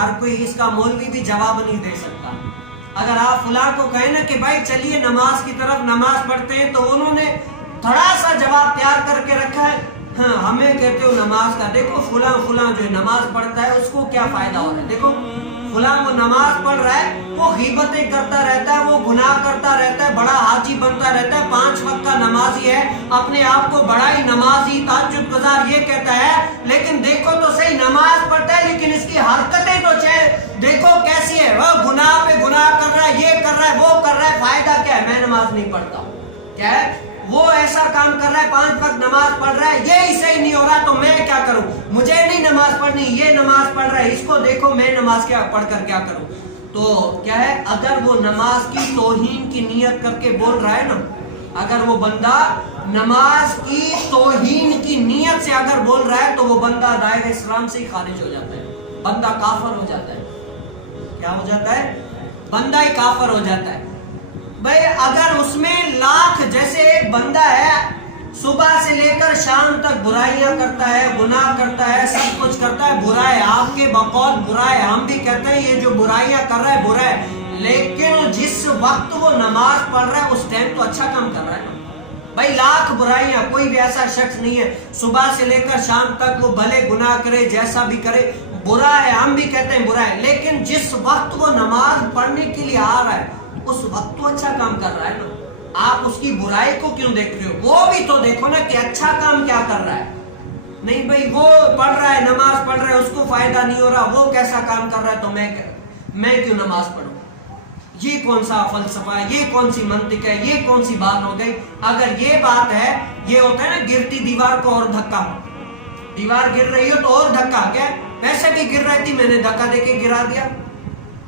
ہر کوئی اس کا مولوی بھی جواب نہیں دے سکتا. اگر آپ فلاں کو کہیں نا کہ بھائی چلیے نماز کی طرف نماز پڑھتے ہیں تو انہوں نے تھوڑا سا جواب تیار کر کے رکھا ہے. ہاں ہمیں کہتے ہو نماز کا, دیکھو فلاں جو نماز پڑھتا ہے اس کو کیا فائدہ ہو رہا ہے. دیکھو فلاں وہ نماز پڑھ رہا ہے, وہ غیبتیں کرتا رہتا ہے, وہ گناہ کرتا رہتا ہے, بڑا حاجی بنتا رہتا ہے, 5 وقت کا نمازی ہے, اپنے آپ کو بڑا ہی نمازی تہجد گزار یہ کہتا ہے, لیکن دیکھو تو صحیح نماز پڑھتا ہے لیکن اس کی حرکتیں تو دیکھو کیسی ہے, وہ گناہ پہ گناہ کر رہا ہے, یہ کر رہا ہے, وہ کر رہا ہے, فائدہ کیا ہے؟ میں نماز نہیں پڑھتا ہوں. کیا ہے وہ ایسا کام کر رہا ہے, 5 وقت نماز پڑھ رہا ہے, یہی صحیح نہیں ہو رہا تو میں کیا کروں؟ مجھے نہیں نماز پڑھنی, یہ نماز پڑھ رہا ہے, اس کو دیکھو میں نماز کیا پڑھ کر کیا کروں. تو کیا ہے, اگر وہ نماز کی توہین کی نیت کر کے بول رہا ہے نا, اگر وہ بندہ نماز کی توہین کی نیت سے اگر بول رہا ہے تو وہ بندہ دائرہ اسلام سے ہی خارج ہو جاتا ہے, بندہ کافر ہو جاتا ہے. کیا ہو جاتا ہے؟ بندہ ہی کافر ہو جاتا ہے. بھئی اگر اس میں لاکھ, جیسے ایک بندہ ہے صبح سے لے کر شام تک برائیاں کرتا ہے, گناہ کرتا ہے, سب کچھ کرتا ہے, برا ہے, آپ کے بقول برا ہے, ہم بھی کہتے ہیں یہ جو برائیاں کر رہا ہے برا ہے, لیکن جس وقت وہ نماز پڑھ رہا ہے اس ٹائم تو اچھا کام کر رہا ہے نا. بھائی لاکھ برائیاں, کوئی بھی ایسا شخص نہیں ہے صبح سے لے کر شام تک وہ بھلے گناہ کرے, جیسا بھی کرے برا ہے, ہم بھی کہتے ہیں برا ہے, لیکن جس وقت وہ نماز پڑھنے کے لیے آ رہا ہے اس وقت تو اچھا کام کر رہا ہے نا. آپ اس کی برائی کو کیوں دیکھ رہے ہو؟ وہ بھی تو دیکھو نا کہ اچھا کام کیا کر رہا ہے. نہیں بھئی وہ پڑھ رہا ہے, نماز پڑھ رہا ہے, اس کو فائدہ نہیں ہو رہا, وہ کیسا کام کر رہا ہے تو میں کیوں نماز پڑھوں؟ یہ کون سا فلسفہ ہے, یہ کون سی منطق ہے, یہ کون سی بات ہو گئی؟ اگر یہ بات ہے, یہ ہوتا ہے نا گرتی دیوار کو اور دھکا, دیوار گر رہی ہو تو اور دھکا, کیا ویسے بھی گر رہی تھی میں نے دھکا دے کے گرا دیا,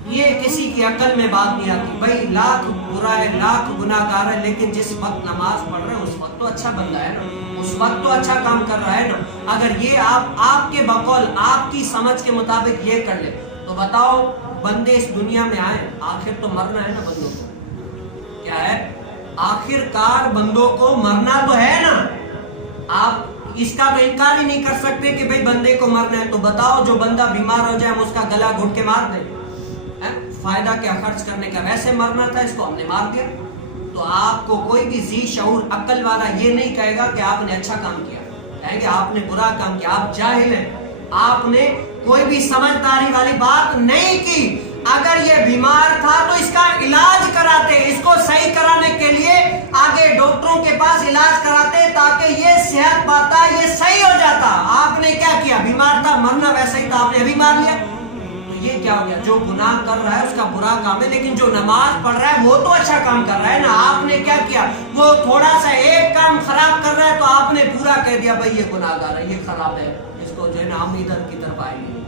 یہ کسی کی عقل میں بات نہیں آتی. بھائی لاکھ برا ہے, لاکھ گناہ گار ہے, لیکن جس وقت نماز پڑھ رہے ہیں اس وقت تو اچھا بندہ ہے نا, اس وقت تو اچھا کام کر رہا ہے نا. اگر یہ آپ کے بقول آپ کی سمجھ کے مطابق یہ کر لے تو بتاؤ بندے اس دنیا میں آئے, آخر تو مرنا ہے نا بندوں کو. کیا ہے, آخر کار بندوں کو مرنا تو ہے نا. آپ اس کا تو انکار ہی نہیں کر سکتے کہ بھئی بندے کو مرنا ہے. تو بتاؤ جو بندہ بیمار ہو جائے ہم اس کا گلا گھٹ کے مار دیں, فائدہ کیا خرچ کرنے کا, ویسے مرنا تھا اس کو ہم نے مار دیا. تو آپ کو کوئی بھی ذی شعور عقل والا یہ نہیں کہے گا کہ آپ نے اچھا کام کیا, کہیں گے آپ نے برا کام کیا, آپ جاہل ہیں, آپ نے کوئی بھی سمجھداری والی بات نہیں کی. اگر یہ بیمار تھا تو اس کا علاج کراتے, اس کو صحیح کرانے کے لیے آگے ڈاکٹروں کے پاس علاج کراتے تاکہ یہ صحت پاتا, یہ صحیح ہو جاتا. آپ نے کیا کیا, بیمار تھا, مرنا ویسے ہی تھا, آپ نے ابھی مار لیا. یہ کیا ہو گیا؟ جو گناہ کر رہا ہے اس کا برا کام ہے, لیکن جو نماز پڑھ رہا ہے وہ تو اچھا کام کر رہا ہے نا. آپ نے کیا کیا, وہ تھوڑا سا ایک کام خراب کر رہا ہے تو آپ نے پورا کہہ دیا بھئی یہ گناہ گار ہے, یہ خراب ہے, اس کو جو ہے نا ہم ادھر کی طرف آئیں گے.